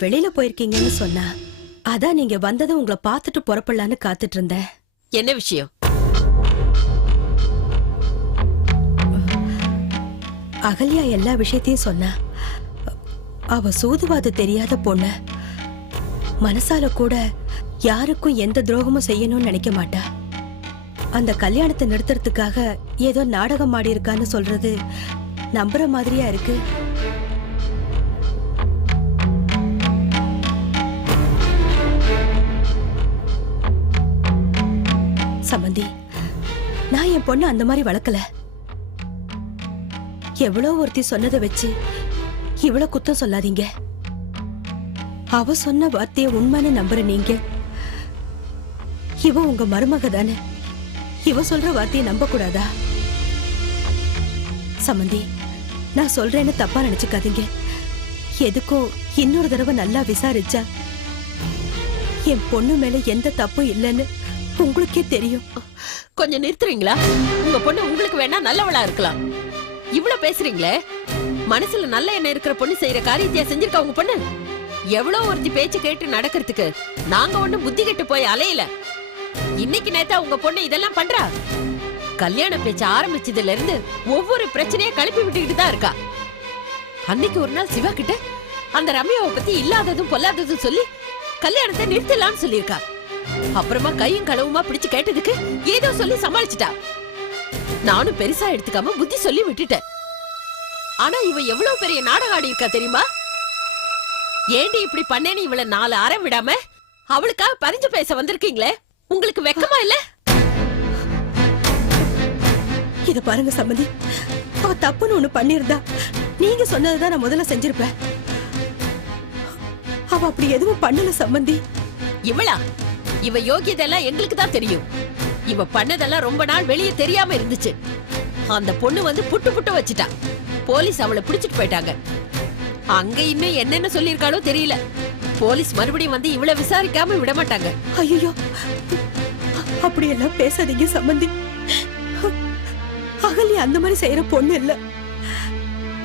வெளியில போயிருக்கீங்கன்னு சொன்னா அதான் நீங்க வந்ததும் உங்களை பார்த்துட்டு புறப்படலான்னு காத்துட்டு இருந்தேன் என்ன விஷயம்? அகல்யா எல்லா விஷயத்தையும் சொன்னா அவ சூதுவாது தெரியாத பொண்ணு. மனசால கூட யாருக்கும் எந்த துரோகமும் செய்யணும்னு நினைக்க மாட்டா. அந்த கல்யாணத்தை நிறுத்துறதுக்காக ஏதோ நாடகம் ஆடி இருக்கான்னு சொல்றது நம்புற மாதிரியா இருக்கு. சம்பந்தி நான் என் பொண்ணு அந்த மாதிரி வளர்க்கல. எவ்வளோ ஒருத்தி சொன்னதை வச்சு இவ்வளோ குத்தம் சொல்லாதீங்க. அவ சொன்ன வார்த்தையை உண்மைன்னு நம்புற நீங்க இவ உங்க மருமக தானே. இவ சொல்ற வார்த்தையை நம்ப கூடாதா சம்மந்தி நான் சொல்றேன்னு தப்பா நினைச்சுக்காதீங்க. எதுக்கும் இன்னொரு தடவை நல்லா விசாரிச்சா என் பொண்ணு மேல எந்த தப்பும் இல்லைன்னு உங்களுக்கே தெரியும். கொஞ்சம் நிறுத்துறீங்களா? உங்க பொண்ணு உங்களுக்கு வேணா நல்லவளா இருக்கலாம். இவ்வளவு பேசுறீங்களே. மனசுல நல்ல எண்ணம் இருக்கிற பொண்ணு செய்யற காரியத்தையா செஞ்சிருக்கா உங்க பொண்ணு? எவ்வளவு ஒருத்தி பேச்சு கேட்டு நடக்கிறதுக்கு நாங்க ஒண்ணும் புத்தி கெட்டு போய் அலையில. இன்னைக்கு நேத்தா உங்க பொண்ணு இதெல்லாம் பண்றா? கல்யாண பேச்சு ஆரம்பிச்சதுல இருந்து ஒவ்வொரு பிரச்சனையா கழுப்பி விட்டுக்கிட்டு தான் இருக்கா. அன்னைக்கு ஒரு நாள் சிவா கிட்ட அந்த ரம்யாவை பத்தி இல்லாததும் பொல்லாததும் சொல்லி கல்யாணத்தை நிறுத்தலாம்னு சொல்லியிருக்கா. அப்புறமா கையும் களவுமா பிடிச்சு கேட்டதுக்கு ஏதோ சொல்லி சமாளிச்சிட்டா. நானும் பெருசா எடுத்துக்காம புத்தி சொல்லி விட்டுட்டேன். ஆனா இவ எவ்வளவு பெரிய நாடகம் ஆடி இருக்கா தெரியுமா? ஏண்டி இப்படி பண்ணேன்னு இவள நாலு அறம் விடாம அவளுக்காக பறிஞ்சு பேச வந்திருக்கீங்களே? உங்களுக்கு வெக்கமா இல்ல? இத பாருங்க சம்மதி அவ தப்புன்னு ஒண்ணு பண்ணிருந்தா நீங்க சொன்னதுதான் நான் முதல்ல செஞ்சிருப்பேன். அவ அப்படி எதுவும் பண்ணல சம்மந்தி. இவளா? இவ யோகியதெல்லாம் எங்களுக்கு தான் தெரியும். இவ பண்ணதெல்லாம் ரொம்ப நாள் வெளியே தெரியாம இருந்துச்சு. அந்த பொண்ணு வந்து புட்டு புட்டு வச்சிட்டா. போலீஸ் அவளை பிடிச்சிட்டு போயிட்டாங்க. அங்க இன்னும் என்னென்ன சொல்லியிருக்காளோ தெரியல. போலீஸ் மறுபடியும் வந்து இவளை விசாரிக்காம விட மாட்டாங்க. ஐயோ அப்படி எல்லாம் பேசாதீங்க சம்மந்தி அகலி அந்த மாதிரி செய்யற பொண்ணு இல்ல.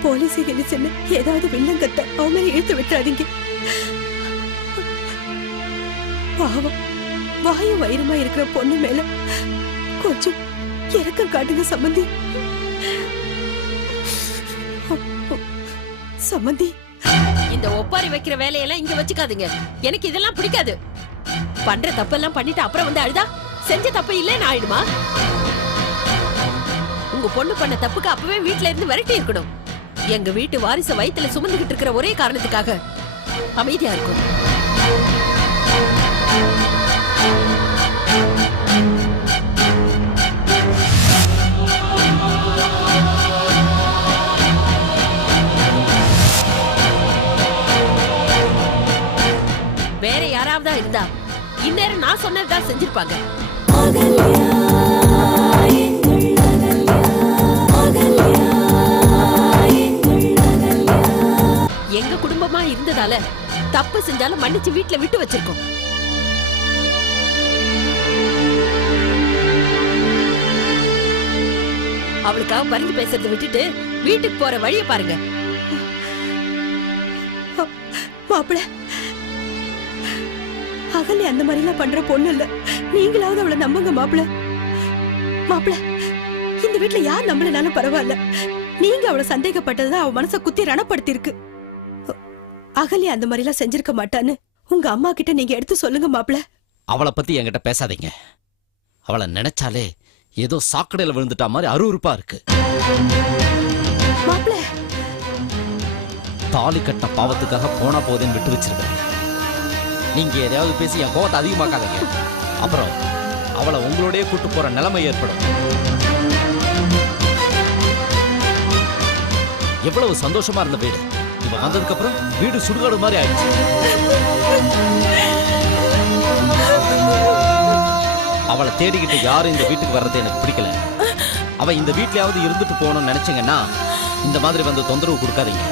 போலீஸ் கிழிச்சுன்னு ஏதாவது வில்லங்கத்தை அவ இழுத்து விட்டுறாதீங்க. பாவம். வாயும் வயிறுமா இருக்கிற பொண்ணு மேல கொஞ்சம் இறக்கம் காட்டுங்க சம்மந்தி சம்பந்தி இந்த ஒப்பாரி வைக்கிற வேலையெல்லாம் இங்க வச்சுக்காதீங்க. எனக்கு இதெல்லாம் பிடிக்காது. பண்ற தப்பெல்லாம் பண்ணிட்டு அப்புறம் வந்து அழுதா? செஞ்ச தப்பு இல்லைன்னு ஆயிடுமா? உங்க பொண்ணு பண்ண தப்புக்கு அப்பவே வீட்ல இருந்து விரட்டி இருக்கணும். எங்க வீட்டு வாரிச வயித்துல சுமந்துகிட்டு இருக்கிற ஒரே காரணத்துக்காக அமைதியா இருக்கும் வேற யாராவதா இருந்தா இந்நேரம் நான் சொன்னதுதான் செஞ்சிருப்பாங்க. எங்க குடும்பமா இருந்ததால தப்பு செஞ்சாலும் மன்னிச்சு வீட்டுல விட்டு வச்சிருக்கோம். அவளுக்காக பறிஞ்சு பேசுறதை விட்டுட்டு வீட்டுக்கு போற வழியை பாருங்க. மாப்பிள அகலி அந்த மாதிரி எல்லாம் பண்ற பொண்ணு இல்ல. நீங்களாவது அவளை நம்புங்க மாப்பிள. மாப்பிள இந்த வீட்ல யார் நம்பலனாலும் பரவாயில்ல. நீங்க அவளை சந்தேகப்பட்டதுதான் அவ மனச குத்தி ரணப்படுத்தி இருக்கு அகலி அந்த மாதிரி எல்லாம் செஞ்சிருக்க மாட்டான்னு உங்க அம்மா கிட்ட நீங்க எடுத்து சொல்லுங்க மாப்பிள. அவளை பத்தி என்கிட்ட பேசாதீங்க. அவளை நினைச்சாலே ஏதோ சாக்கடையில விழுந்துட்டா மாதிரி அருவருப்பா இருக்கு. தாலி கட்ட பாவத்துக்காக போனா போதேன்னு விட்டு வச்சிருக்கேன். நீங்க எதையாவது பேசி என் கோவத்தை அதிகமாக்காதீங்க. அப்புறம் அவளை உங்களோடயே கூட்டு போற நிலைமை ஏற்படும். எவ்வளவு சந்தோஷமா இருந்த வீடு. இவ வந்ததுக்கு அப்புறம் வீடு சுடுகாடு மாதிரி ஆயிடுச்சு. அவளை தேடிக்கிட்டு யாரும் இந்த வீட்டுக்கு வர்றது எனக்கு பிடிக்கல. அவ இந்த வீட்லயாவது இருந்துட்டு போகணும்னு நினைச்சீங்கன்னா இந்த மாதிரி வந்து தொந்தரவு கொடுக்காதீங்க.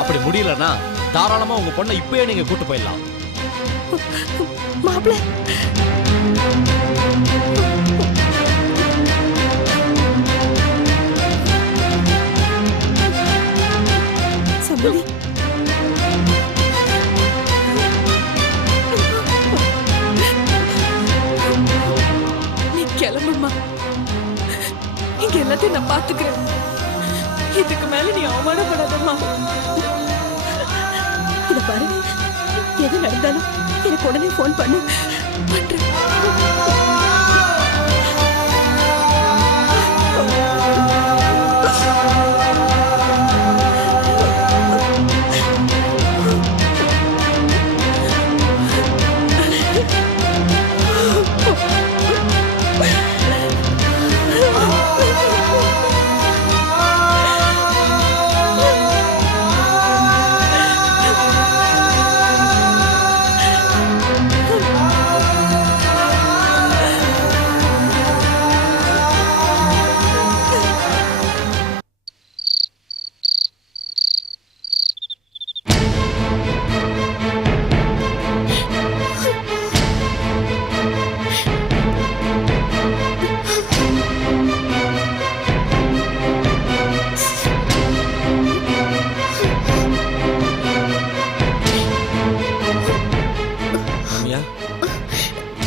அப்படி முடியலன்னா தாராளமா உங்க பொண்ணை இப்பயே நீங்க கூட்டு போயிடலாம். மாப்பிள்ள கமலி நீ இங்க எல்லாத்தையும் நான் பாத்துக்கிறேன் இதுக்கு மேல நீ அவமானப்படாதம்மா. இத பாரு. எது நடந்தாலும் எனக்கு உடனே போன் பண்ணு. பண்றேன்.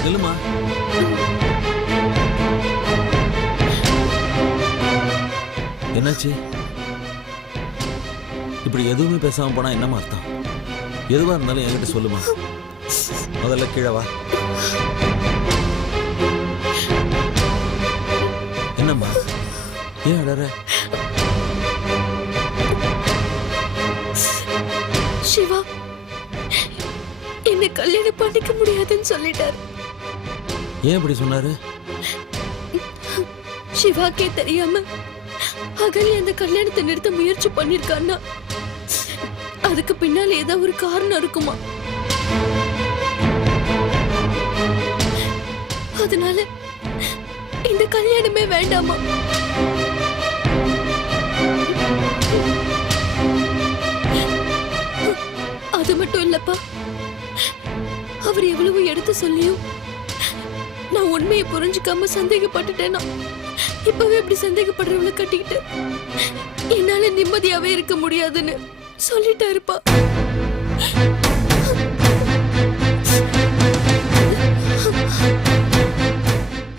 நில்லுமா என்னாச்சு? இப்படி எதுவுமே பேசாம போனா என்னமா அர்த்தம்? எதுவா இருந்தாலும் என்கிட்ட சொல்லுமா? முதல்ல கீழே வா. என்னம்மா? ஏன் அடற? சிவா என்ன கல்யாணம் பண்ணிக்க முடியாதுன்னு சொல்லிட்டாரு. ஏன் இப்படி சொன்னாரு? சிவாக்கே தெரியாம அகலி அந்த கல்யாணத்தை நிறுத்த முயற்சி பண்ணிருக்கான்னா அதுக்கு பின்னால ஏதோ ஒரு காரணம் இருக்குமா? அதனால இந்த கல்யாணமே வேண்டாமா? அது மட்டும் இல்லப்பா. அவர் எவ்வளவு எடுத்து சொல்லியும் நான் உண்மையை புரிஞ்சுக்காம சந்தேகப்பட்டுட்டேனா? இப்பவே இப்படி சந்தேகப்படுறவளை கட்டிக்கிட்டு என்னால நிம்மதியாவே இருக்க முடியாதுன்னு சொல்லிட்டாருப்பா.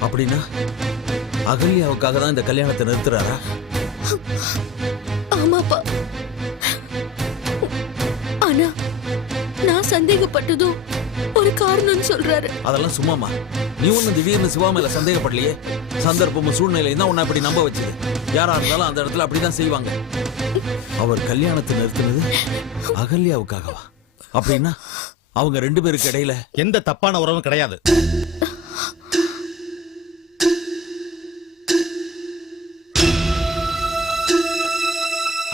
அப்படின்னா அகல்யாவுக்காக தான் இந்த கல்யாணத்தை நிறுத்துறாரா? ஆமாப்பா. ஆனா நான் சந்தேகப்பட்டதும் காரணம்னு சொல்றாரு. அதெல்லாம் சும்மாமா நீ ஒன்றும் திடீர்னு சிவா மேல சந்தேகப்படலையே? சந்தர்ப்பமும் சூழ்நிலையும் தான் உன்னை அப்படி நம்ப வச்சது. யாரா இருந்தாலும் அந்த இடத்துல அப்படிதான் செய்வாங்க. அவர் கல்யாணத்தை நிறுத்தினது அகல்யாவுக்காகவா? அப்படின்னா அவங்க ரெண்டு பேருக்கு இடையில எந்த தப்பான உறவும் கிடையாது.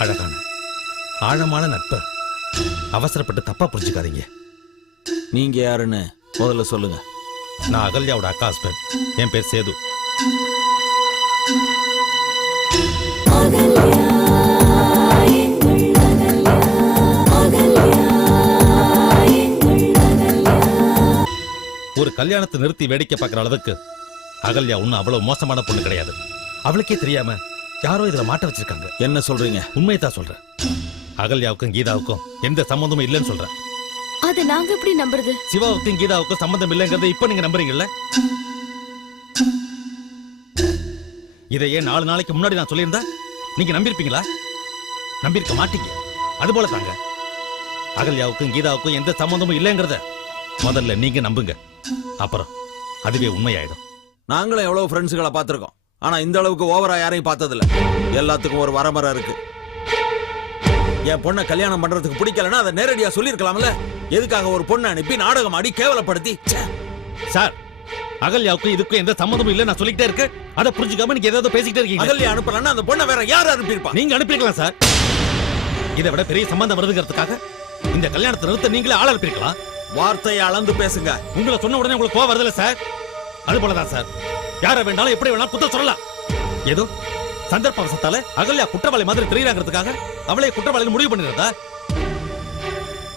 அழகான ஆழமான நட்பு. அவசரப்பட்டு தப்பா புரிஞ்சுக்காதீங்க. நீங்க யாருன்னு முதல்ல சொல்லுங்க. நான் அகல்யாவோட அக்கா ஹஸ்பண்ட் என் பேர் சேது. ஒரு கல்யாணத்தை நிறுத்தி வேடிக்கை பார்க்குற அளவுக்கு அகல்யா ஒன்றும் அவ்வளவு மோசமான பொண்ணு கிடையாது. அவளுக்கே தெரியாம யாரோ இதுல மாட்ட வச்சிருக்காங்க. என்ன சொல்றீங்க? உண்மையை தான் சொல்றேன். அகல்யாவுக்கும் கீதாவுக்கும் எந்த சம்மந்தமும் இல்லைன்னு சொல்றேன். அத நாங்க எப்படி நம்புறது? சிவாவுக்கும் கீதாவுக்கும் சம்மந்தம் இல்லைங்கிறத இப்ப நீங்க நம்புறீங்கல்ல? இதை ஏன் நாலு நாளைக்கு முன்னாடி நான் சொல்லியிருந்தா நீங்க நம்பியிருப்பீங்களா? நம்பியிருக்க மாட்டீங்க. அது போல தாங்க. அகல்யாவுக்கும் கீதாவுக்கும் எந்த சம்மந்தமும் இல்லைங்கிறத முதல்ல நீங்க நம்புங்க. அப்புறம் அதுவே உண்மையாயிடும். நாங்களும் எவ்வளவு ஃப்ரெண்ட்ஸுகளை பார்த்திருக்கோம். ஆனா இந்த அளவுக்கு ஓவரா யாரையும் பார்த்ததில்ல. எல்லாத்துக்கும் ஒரு வரமுறை இருக்கு. என் பொண்ணை கல்யாணம் பண்றதுக்கு பிடிக்கலன்னா அதை நேரடியா சொல்லியிருக்கலாம்ல. எதுக்காக ஒரு பொண்ணை அனுப்பி நாடகம் ஆடி கேவலப்படுத்தி. சார் அகல்யாவுக்கும் இதுக்கும் எந்த சம்மந்தமும் இல்லை நான் சொல்லிக்கிட்டே இருக்கேன். அதை புரிஞ்சுக்காம நீங்க ஏதாவது பேசிக்கிட்டே இருக்கீங்க. அகல்யா அனுப்பலன்னா அந்த பொண்ணை வேற யார் அனுப்பியிருப்பா? நீங்க அனுப்பியிருக்கலாம் சார். இதை விட பெரிய சம்பந்தம் வருதுங்கிறதுக்காக இந்த கல்யாணத்தை நிறுத்த நீங்களே ஆள் அனுப்பியிருக்கலாம். வார்த்தையை அளந்து பேசுங்க. உங்களை சொன்ன உடனே உங்களுக்கு கோவம் வருதுல்ல சார்? அது போலதான் சார். யாரை வேணாலும் எப்படி வேணாலும் குத்தம் சொல்லலாம். ஏதோ சந்தர்ப்ப வசத்தால அகல்யா குற்றவாளி மாதிரி தெரியுறாங்கிறதுக்காக அவளே குற்றவாளின்னு முடிவு பண்ணிருந்தா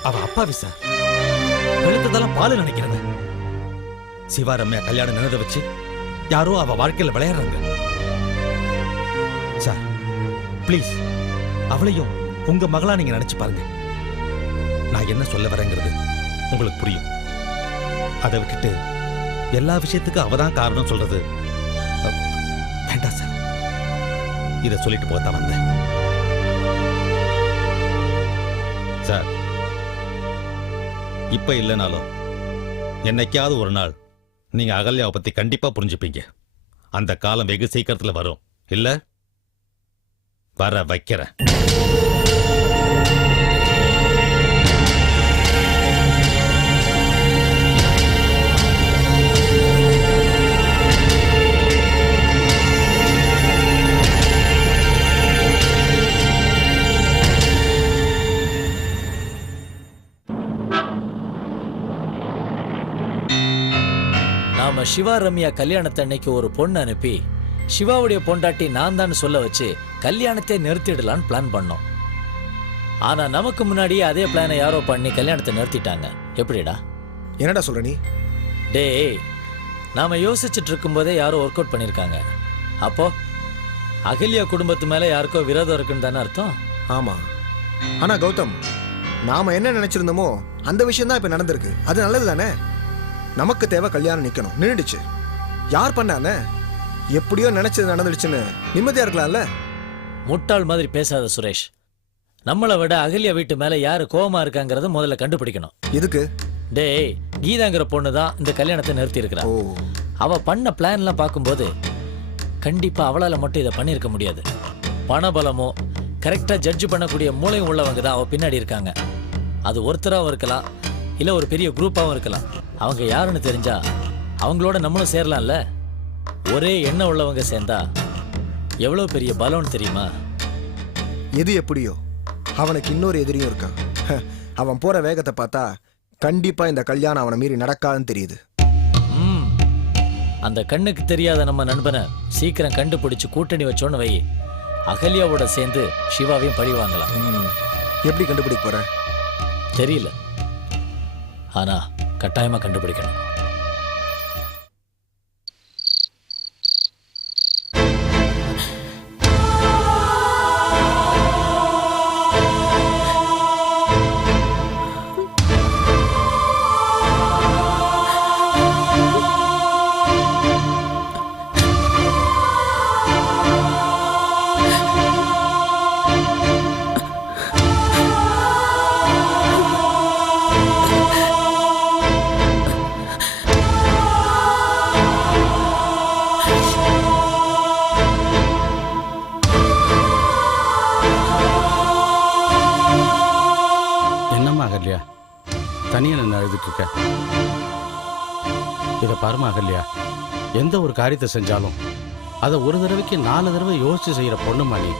அவ அப்பாவி சார். வெளுத்ததெல்லாம் பாலு நினைக்கிறவன் சிவா ரம்யா கல்யாணம் நினைத வச்சு யாரோ அவ வாழ்க்கையில விளையாடுறாங்க. சார் ப்ளீஸ் அவளையும் உங்க மகளா நீங்க நினைச்சு பாருங்க. நான் என்ன சொல்ல வரேங்கிறது உங்களுக்கு புரியும். அதை விட்டுட்டு எல்லா விஷயத்துக்கும் அவ தான் காரணம் சொல்றது. வேண்டாம் சார். இதை சொல்லிட்டு போகத்தான் வந்தேன். சார் இப்ப இல்லைனாலும் என்னைக்காவது ஒரு நாள் நீங்க அகல்யாவை பத்தி கண்டிப்பா புரிஞ்சுப்பீங்க. அந்த காலம் வெகு சீக்கிரத்துல வரும். இல்ல? வர வைக்கிறேன். சிவா ரம்யா கல்யாணத்தை அன்னைக்கு ஒரு பொண்ணு அனுப்பி சிவாவுடைய பொண்டாட்டி நான் தான் சொல்ல வச்சு கல்யாணத்தை நிறுத்திடலான்னு பிளான் பண்ணோம். ஆனா நமக்கு முன்னாடியே அதே பிளானை யாரோ பண்ணி கல்யாணத்தை நிறுத்திட்டாங்க. எப்படிடா? என்னடா சொல்ற நீ? டேய் நாம யோசிச்சுட்டு இருக்கும்போதே யாரோ ஒர்க் அவுட் பண்ணிருக்காங்க அப்போ அகல்யா குடும்பத்து மேல யாருக்கோ விரோதம் இருக்குன்னு தானே அர்த்தம்? ஆமா. ஆனா கௌதம் நாம என்ன நினைச்சிருந்தோமோ அந்த விஷயம் தான் இப்ப நடந்திருக்கு. அது நல்லது தானே நமக்கு தேவை கல்யாணம் நிக்கணும். நின்றுடுச்சு யார் பண்ணானே? எப்படியோ நினைச்சது நடந்துடுச்சுன்னு நிம்மதியா இருக்கலாம்ல? முட்டாள் மாதிரி பேசாத சுரேஷ். நம்மளை விட அகல்யா வீட்டு மேல யாரு கோவமா இருக்காங்கறத முதல்ல கண்டுபிடிக்கணும். எதுக்கு? டேய் கீதாங்கிற பொண்ணு தான் இந்த கல்யாணத்தை நிறுத்தி இருக்கிறா ஓ. அவ பண்ண பிளான்லாம் பார்க்கும்போது கண்டிப்பா அவளால மட்டும் இதை பண்ணியிருக்க முடியாது. பணபலமோ கரெக்டா ஜட்ஜ் பண்ணக்கூடிய மூளையும் உள்ளவங்க தான் அவ பின்னாடி இருக்காங்க. அது ஒருத்தராவும் இருக்கலாம் இல்ல ஒரு பெரிய குரூப்பாவும் இருக்கலாம். அவங்க யாருன்னு தெரிஞ்சா அவங்களோட நம்மளும் சேரலாம்ல? ஒரே எண்ணம் உள்ளவங்க சேர்ந்தா எவ்வளவு பெரிய பலம்னு தெரியுமா? எது எப்படியோ அவனுக்கு இன்னொரு எதிரியும் இருக்கான் அவன் போற வேகத்தை பார்த்தா கண்டிப்பா இந்த கல்யாணம் அவனை மீறி நடக்காதுன்னு தெரியுது. ம். அந்த கண்ணுக்கு தெரியாத நம்ம நண்பனை சீக்கிரம் கண்டுபிடிச்சு கூட்டணி வச்சோன்னு வை. அகல்யாவோட சேர்ந்து சிவாவையும் பழி வாங்கலாம். எப்படி கண்டுபிடிக்க போற? தெரியல. ஆனா கட்டாயமாக கண்டுபிடிக்கணும். எந்த ஒரு காரியத்தை செஞ்சாலும் அதை ஒரு தடவைக்கு நாலு தடவை யோசிச்சு செய்யற பொண்ணுமா நீ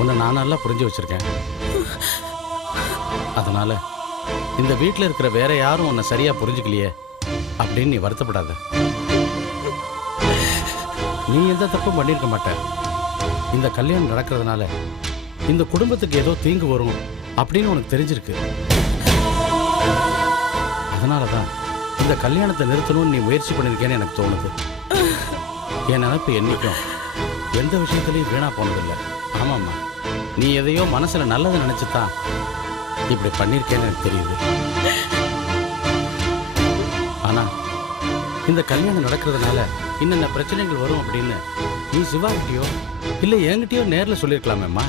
உன்னை நான் நல்லா புரிஞ்சு வச்சிருக்கேன். அதனால இந்த வீட்டில் இருக்கிற வேற யாரும் உன்னை சரியா புரிஞ்சுக்கலையே அப்படின்னு நீ வருத்தப்படாத. நீ எந்த தப்பும் பண்ணியிருக்க மாட்ட. இந்த கல்யாணம் நடக்கிறதுனால இந்த குடும்பத்துக்கு ஏதோ தீங்கு வரும் அப்படின்னு உனக்கு தெரிஞ்சிருக்கு. அதனால தான் இந்த கல்யாணத்தை நிறுத்தணும்னு நீ முயற்சி பண்ணியிருக்கேன்னு எனக்கு தோணுது. என் நினைப்பு என்றைக்கும் எந்த விஷயத்துலையும் வீணா போனதில்லை. ஆமாம்மா. நீ எதையோ மனசுல நல்லதை நினச்சி தான் இப்படி பண்ணியிருக்கேன்னு எனக்கு தெரியுது. ஆனா இந்த கல்யாணம் நடக்கிறதுனால இன்னென்ன பிரச்சனைகள் வரும் அப்படின்னு நீ சிவாகிட்டயோ இல்லை என்கிட்டயோ நேரில் சொல்லியிருக்கலாமேம்மா?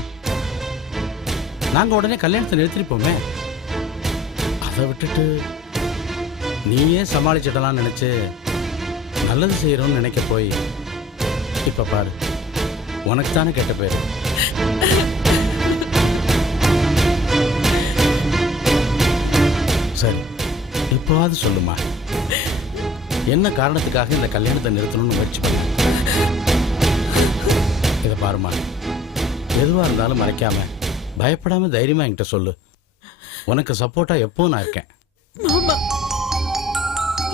நாங்கள் உடனே கல்யாணத்தை நிறுத்திருப்போமே. அதை விட்டுட்டு நீயே சமாளிச்சிடலாம் நினைச்சு நல்லது செய்யறோம்னு நினைக்க போய் இப்ப பாரு. உனக்கு தானே கெட்ட பேர். சரி இப்போவாது சொல்லுமா. என்ன காரணத்துக்காக இந்த கல்யாணத்தை நிறுத்தணும்னு முயற்சி பண்ண? இதை பாருமா. எதுவாக இருந்தாலும் மறைக்காம பயப்படாம தைரியமா என்கிட்ட சொல்லு. உனக்கு சப்போர்ட்டா எப்பவும் நான் இருக்கேன்.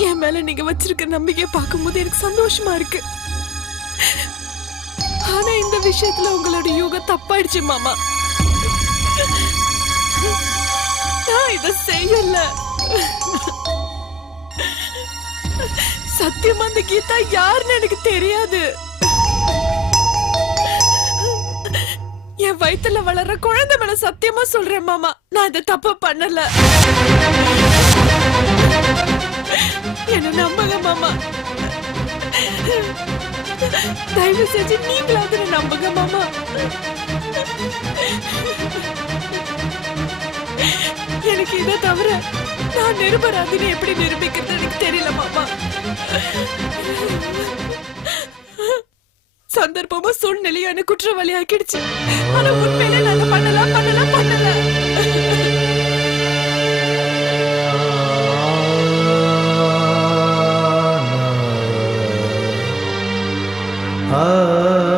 என் மேல நீங்க வச்சிருக்க நம்பிக்கையை பார்க்கும்போது எனக்கு சந்தோஷமா இருக்கு. ஆனா இந்த விஷயத்துல உங்களோட யோகம் தப்பாயிடுச்சு மாமா. நான் இத செய்யல. சத்தியமா அந்த கீதா யாருன்னு எனக்கு தெரியாது. என் வயித்துல வளர்ற குழந்தை மேல சத்தியமா சொல்றேன் மாமா. நான் இந்த தப்பு பண்ணல. என்ன நம்புங்க மாமா. தயவு செஞ்சு நீங்களாவது என்னை நம்புங்க மாமா. எனக்கு இதை தவிர நான் நிருபராதின்னு எப்படி நிரூபிக்கிறது எனக்கு தெரியல மாமா. சந்தர்ப்பமும் சூழ்நிலையும் எனக்கு குற்றவாளி ஆக்கிடுச்சு ஆனா உண்மையில நான் பண்ணலாம் பண்ணலாம். 啊